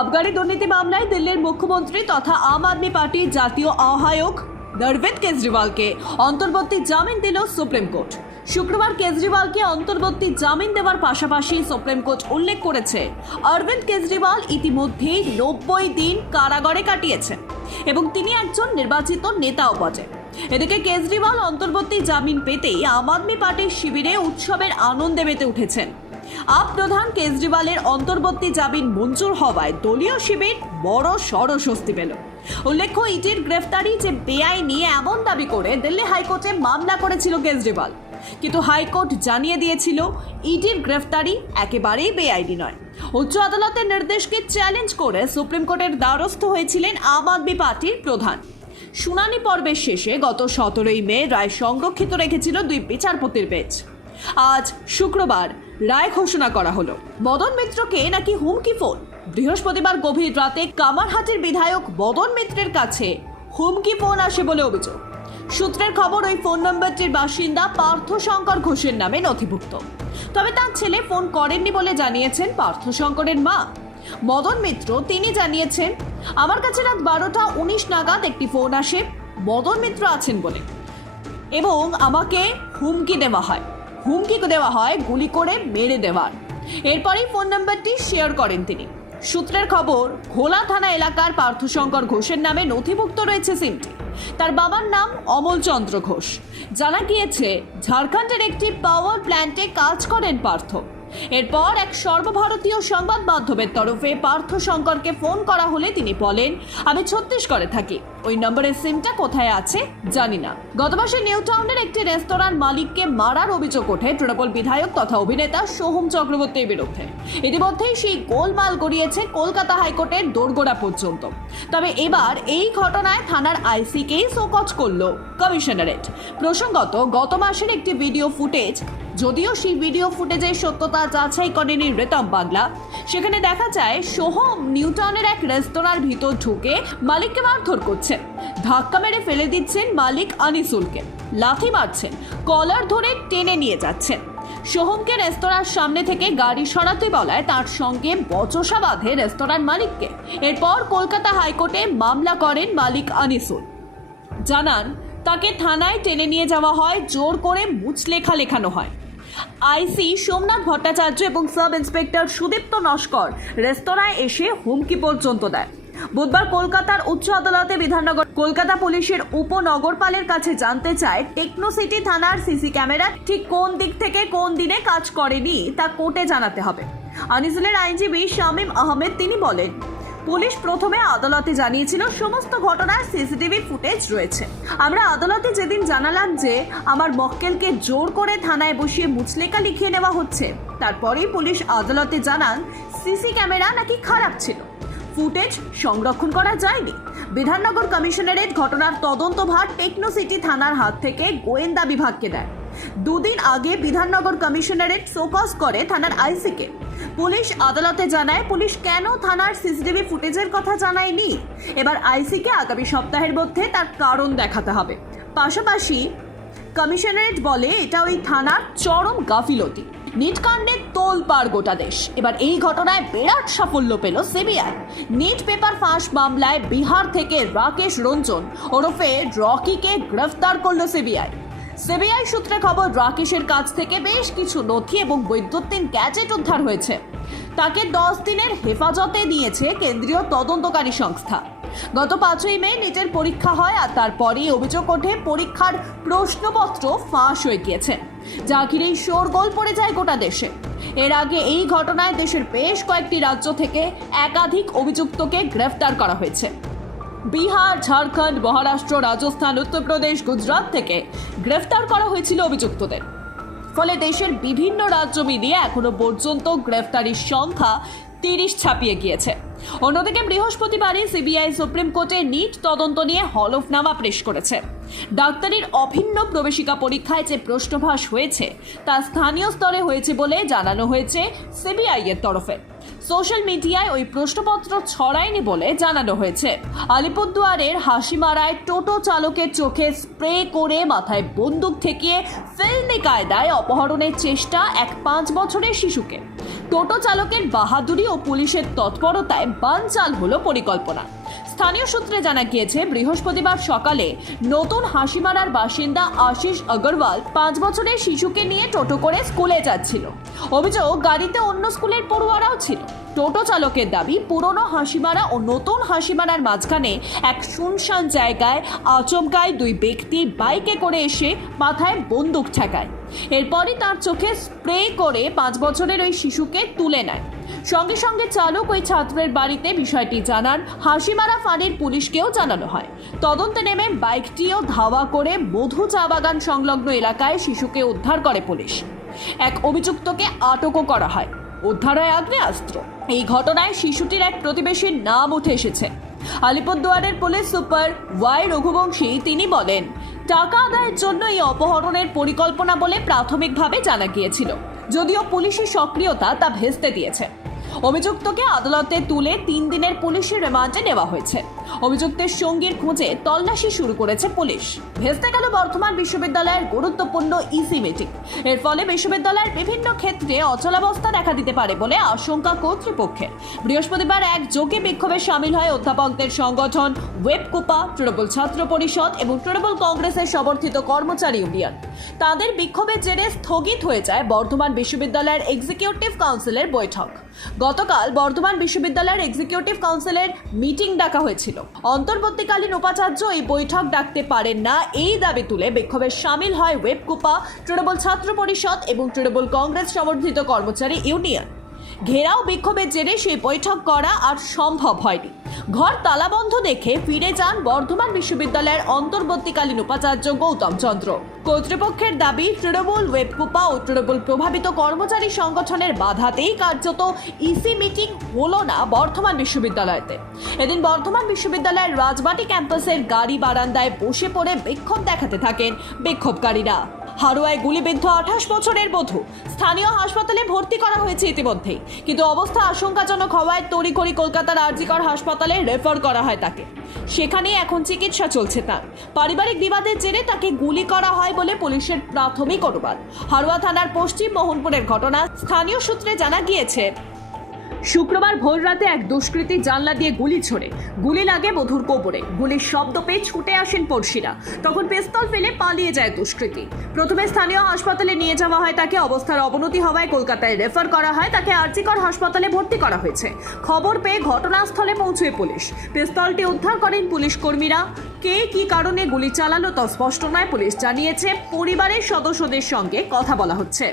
আবগারি দুর্নীতি মামলায় দিল্লির মুখ্যমন্ত্রী তথা আম আদমি পার্টির জাতীয় আহ্বায়ক অরবিন্দ কেজরিওয়ালকে অন্তর্বর্তী জামিন দিল সুপ্রিম কোর্ট। শুক্রবার কেজরিওয়ালকে অন্তর্বর্তী জামিন দেওয়ার পাশাপাশি সুপ্রিম কোর্ট উল্লেখ করেছে, অরবিন্দ কেজরিওয়াল ইতিমধ্যেই নব্বই দিন কারাগারে কাটিয়েছেন এবং তিনি একজন নির্বাচিত নেতাও বটে। এদিকে কেজরিওয়াল অন্তর্বর্তী জামিন পেতেই আম আদমি পার্টির শিবিরে উৎসবের আনন্দে মেতে উঠেছেন। আপ প্রধান কেজরিওয়ালের অন্তর্বর্তী জামিন মঞ্জুর হওয়ায় দলীয় শিবির বড় সড় স্বস্তি পেল। উল্লেখ্য, ইটির গ্রেফতারি যে বেআইনি এমন দাবি করে দিল্লি হাইকোর্টে মামলা করেছিল কেজরিওয়াল। কিন্তু হাইকোর্ট জানিয়ে দিয়েছিল ইডির গ্রেফতারি একেবারেই বেআইনি নয়। উচ্চ আদালতের নির্দেশকে চ্যালেঞ্জ করে সুপ্রিম কোর্টের দ্বারস্থ হয়েছিলেন আম আদমি পার্টির প্রধান। শুনানি পর্বের শেষে গত সতেরোই মে রায় সংরক্ষিত রেখেছিল দুই বিচারপতির বেঞ্চ। আজ শুক্রবার রায় ঘোষণা করা হলো। মদন মিত্রকে নাকি হুমকি ফোন? বৃহস্পতিবার গভীর রাতে কামারহাটির বিধায়ক মদন মিত্রের কাছে হুমকি ফোন আসে বলে অভিযোগ। সূত্রের খবর, ওই ফোন নম্বরটির বাসিন্দা পার্থ শঙ্কর ঘোষের নামে নথিভুক্ত। তবে তার ছেলে ফোন করেননি বলে জানিয়েছেন পার্থ শঙ্করের মা। মদন মিত্র, তিনি জানিয়েছেন, আমার কাছে রাত বারোটা উনিশ নাগাদ একটি ফোন আসে। মদন মিত্র আছেন বলে এবং আমাকে হুমকি দেওয়া হয়। হুমকি দেওয়া হয়, গুলি করে মেরে দেওয়ার। এরপরেই ফোন নাম্বারটি শেয়ার করেন তিনি। সূত্রের খবর, ঘোলা থানা এলাকার পার্থশঙ্কর ঘোষের নামে নথিভুক্ত রয়েছে সিমটি। তার বাবার নাম অমল চন্দ্র ঘোষ। জানা গিয়েছে, ঝাড়খণ্ডের একটি পাওয়ার প্ল্যান্টে কাজ করেন পার্থ। এরপর এক সর্বভারতীয় সংবাদ মাধ্যমের তরফে পার্থ শঙ্করকে ফোন করা হলে তিনি বলেন, আমি ছত্তিশগড়ে থাকি। ওই নম্বরের সিমটা কোথায় আছে জানি না। গত মাসে নিউ টাউনের একটি রেস্তোরাঁর মালিককে মারার অভিযোগ ওঠে তৃণমূল বিধায়ক তথা অভিনেতা সোহম চক্রবর্তীর বিরুদ্ধে। ইতিমধ্যেই সেই গোলমাল গড়িয়েছে কলকাতা হাইকোর্টের দোরগোড়া পর্যন্ত। তবে এবার এই ঘটনায় থানার আইসিকেই শোকজ করল কমিশনারেট। প্রসঙ্গত, গত মাসের একটি ভিডিও ফুটেজ যদিও সেই ভিডিও ফুটেজের সত্যতা যাচাই করেনি রেতম বাংলা সেখানে দেখা যায়, সোহম নিউটনের এক রেস্তোরাঁর ভিতর ঢুকে মালিককে মারধর করছেন ধাক্কা মেরে ফেলে দিচ্ছেন মালিক আনিসুলকে। লাথি মারছেন, কলার ধরে টেনে নিয়ে যাচ্ছেন। সোহমকে রেস্তোরাঁর সামনে থেকে গাড়ি সরাতে বলায় তার সঙ্গে বচসা বাঁধে রেস্তোরাঁর মালিককে। এরপর কলকাতা হাইকোর্টে মামলা করেন মালিক আনিসুল। জানান, তাকে থানায় টেনে নিয়ে যাওয়া হয়, জোর করে মুচলেখা লেখানো হয়। আইসি, সোমনাথ ভট্টাচার্য এবং সাব ইন্সপেক্টর সুদীপ্ত নস্কর রেস্তোরাঁয় এসে হুমকি পর্যন্ত দেয়। বুধবার কলকাতার উচ্চ আদালতে বিধাননগর কলকাতা পুলিশের উপনগরপালের কাছে জানতে চায়, টেকনো সিটি থানার সিসি ক্যামেরা ঠিক কোন দিক থেকে কোন দিনে কাজ করেনি তা কোর্টে জানাতে হবে। আনিসুলের আইনজীবী শামীম আহমেদ তিনি বলেন পুলিশ প্রথমে আদালতে জানিয়েছিল, সমস্ত ঘটনার সিসিটিভি ফুটেজ রয়েছে। আমরা আদালতে যেদিন জানালাম যে আমার মক্কেলকে জোর করে থানায় বসিয়ে মুচলেকা লিখিয়ে নেওয়া হচ্ছে, তারপরেই পুলিশ আদালতে জানান, সিসি ক্যামেরা নাকি খারাপ ছিল। ফুটেজ সংরক্ষণ করা যায়নি। বিধাননগর কমিশনারেট ঘটনার তদন্তভার টেকনো সিটি থানার হাত থেকে গোয়েন্দা বিভাগকে দেয়। দুদিন আগে বিধাননগর কমিশনারেট শোকজ করে থানার আইসিকে। পুলিশ আদালতে জানায়, পুলিশ কেন থানার সিসিটিভি ফুটেজের কথা জানায়নি? এবার আইসিকে আগামী সপ্তাহের মধ্যে তার কারণ দেখাতে হবে। পাশাপাশি কমিশনারেট বলে, এটা ওই থানার চরম গাফিলতি। নিটকাণ্ডে তোল পার গোটা দেশ। এবার এই ঘটনায় বিরাট সাফল্য পেল সিবিআই। নিট পেপার ফাঁস মামলায় বিহার থেকে রাকেশ রঞ্জন ওরফে রকিকে গ্রেফতার করল সিবিআই। সিবিআই সূত্রে খবর, রাকেশের কাছ থেকে বেশ কিছু নথি এবং বৈদ্যুতিন গ্যাজেট উদ্ধার হয়েছে। তাকে দশ দিনের হেফাজতে নিয়েছে কেন্দ্রীয় তদন্তকারী সংস্থা। গত পাঁচই মে নিটের পরীক্ষা হয় আর তারপরেই অভিযোগ ওঠে, পরীক্ষার প্রশ্নপত্র ফাঁস হয়ে গিয়েছে। যা ঘিরেই শোরগোল পড়ে যায় গোটা দেশে। এর আগে এই ঘটনায় দেশের বেশ কয়েকটি রাজ্য থেকে একাধিক অভিযুক্তকে গ্রেফতার করা হয়েছে। বিহার, ঝাড়খণ্ড, মহারাষ্ট্র, রাজস্থান, উত্তরপ্রদেশ, গুজরাট থেকে গ্রেফতার করা হয়েছিল অভিযুক্তদের। ফলে দেশের বিভিন্ন রাজ্য মিলিয়ে এখনও পর্যন্ত গ্রেফতারির সংখ্যা তিরিশ ছাপিয়ে গিয়েছে। অন্যদিকে বৃহস্পতিবারই সিবিআই সুপ্রিম কোর্টে নিট তদন্ত নিয়ে হলফনামা পেশ করেছে। ডাক্তারির অভিন্ন প্রবেশিকা পরীক্ষায় যে প্রশ্নভাস হয়েছে, তা স্থানীয় স্তরে হয়েছে বলে জানানো হয়েছে সিবিআই এর তরফে। সোশ্যাল মিডিয়ায় ওই প্রশ্নপত্র ছড়ায়নি বলে জানানো হয়েছে। আলিপুরদুয়ারের হাসিমারায় টোটো চালকের চোখে স্প্রে করে মাথায় বন্দুক ঠেকিয়ে ফিল্মি কায়দায় অপহরণের চেষ্টা এক পাঁচ বছরের শিশুকে। টোটো চালকের বাহাদুরি ও পুলিশের তৎপরতায় বানচাল হলো পরিকল্পনা। স্থানীয় সূত্রে জানা গিয়েছে, বৃহস্পতিবার সকালে নতুন হাসিমারার বাসিন্দা আশিস আগরওয়াল পাঁচ বছরের শিশুকে নিয়ে টোটো করে স্কুলে যাচ্ছিল। অভিযোগ, গাড়িতে অন্য স্কুলের পড়ুয়ারাও ছিল। টোটো চালকের দাবি, পুরনো হাসিমারা ও নতুন হাসিমারার মাঝখানে এক শুনশান জায়গায় আচমকায় দুই ব্যক্তি বাইকে করে এসে মাথায় বন্দুক ঠেকায়। এরপরই তার চোখে স্প্রে করে পাঁচ বছরের ওই শিশুকে তুলে নেয়। সঙ্গে সঙ্গে চালক ওই ছাত্রের বাড়িতে বিষয়টি জানান। হাসিমারা ফাঁড়ির পুলিশকেও জানানো হয়। তদন্তে নেমে বাইকটিও ধাওয়া করে মধু চা বাগান সংলগ্ন এলাকায় শিশুকে উদ্ধার করে পুলিশ। এক অভিযুক্তকে আটকও করা হয়। উদ্ধার হয় আগ্নেয়াস্ত্র। এই ঘটনায় শিশুটির এক প্রতিবেশীর নাম উঠে এসেছে। আলিপুরদুয়ারের পুলিশ সুপার ওয়াই রঘুবংশী তিনি বলেন, টাকা আদায়ের জন্য এই অপহরণের পরিকল্পনা বলে প্রাথমিকভাবে জানা গিয়েছিল। যদিও পুলিশের সক্রিয়তা তা ভেস্তে দিয়েছে। অভিযুক্তকে আদালতে তুলে তিন দিনের পুলিশি রিমান্ডে নেওয়া হয়েছে। অভিযুক্তের সঙ্গীর খোঁজে তল্লাশি শুরু করেছে পুলিশ। ভেস্তে গেল বর্ধমান বিশ্ববিদ্যালয়ের গুরুত্বপূর্ণ ইসি মিটিং। এর ফলে বিশ্ববিদ্যালয়ের বিভিন্ন ক্ষেত্রে অচলাবস্থা দেখা দিতে পারে বলে আশঙ্কা কর্তৃপক্ষের। বৃহস্পতিবার এক যোগে বিক্ষোভে সামিল হয় অধ্যাপকদের সংগঠন ওয়েবকুপা, তৃণমূল ছাত্র পরিষদ এবং তৃণমূল কংগ্রেসের সমর্থিত কর্মচারী ইউনিয়ন। তাদের বিক্ষোভের জেরে স্থগিত হয়ে যায় বর্ধমান বিশ্ববিদ্যালয়ের এক্সিকিউটিভ কাউন্সিলের বৈঠক। গতকাল বর্ধমান বিশ্ববিদ্যালয়ের এক্সিকিউটিভ কাউন্সিলের মিটিং ডাকা হয়েছিল। অন্তর্বর্তীকালীন উপাচার্য এই বৈঠক ডাকতে পারেন না, এই দাবি তুলে বিক্ষোভে সামিল হয় ওয়েবকুপা তৃণমূল ছাত্র পরিষদ এবং তৃণমূল কংগ্রেস সমর্থিত কর্মচারী ইউনিয়ন। ঘেরাও বিক্ষোভের জেরে সেই বৈঠক করা আর সম্ভব হয়নি। ঘর তালাবন্ধ দেখে ফিরে যান বর্ধমান বিশ্ববিদ্যালয়ের অন্তর্বর্তীকালীন উপাচার্য গৌতম চন্দ্র। কর্তৃপক্ষের দাবি, তৃণমূল ওয়েবকুপা ও তৃণমূল প্রভাবিত কর্মচারী সংগঠনের বাধাতেই কার্যত ইসি মিটিং হলো না বর্ধমান বিশ্ববিদ্যালয়তে। এদিন বর্ধমান বিশ্ববিদ্যালয়ের রাজবাটি ক্যাম্পাসের গাড়ি বারান্দায় বসে পড়ে বিক্ষোভ দেখাতে থাকেন বিক্ষোভকারীরা। হারোয়ায় গুলিবিদ্ধ আঠাশ বছরের বধূ। স্থানীয় হাসপাতালে ভর্তি করা হয়েছে ইতিমধ্যেই। কিন্তু অবস্থা আশঙ্কাজনক হওয়ায় তড়িঘড়ি কলকাতার আরজিকর হাসপাতালে রেফার করা হয় তাকে। সেখানে এখন চিকিৎসা চলছে তার। পারিবারিক বিবাদের জেরে তাকে গুলি করা হয় বলে পুলিশের প্রাথমিক অনুমান। হারোয়া থানার পশ্চিম মোহনপুরের ঘটনা স্থানীয় সূত্রে জানা গিয়েছে শুক্রবার ভোররাতে এক দুষ্কৃতী জানলা দিয়ে গুলি ছোড়ে। গুলি লাগে বধুর কোপরে গুলির শব্দ পেয়ে ছুটে আসেন পড়শিরা। তখন পিস্তল ফেলে পালিয়ে যায় দুষ্কৃতী। প্রথমে স্থানীয় হাসপাতালে নিয়ে যাওয়া হয় তাকে। অবস্থার অবনতি হওয়ায় কলকাতায় রেফার করা হয়। তাকে আর্জিকর হাসপাতালে ভর্তি করা হয়েছে। খবর পেয়ে ঘটনাস্থলে পৌঁছয় পুলিশ। পিস্তলটি উদ্ধার করেন পুলিশ কর্মীরা। কে কি কারণে গুলি চালালো তা স্পষ্ট নয়। পুলিশ জানিয়েছে, পরিবারের সদস্যদের সঙ্গে কথা বলা হচ্ছে।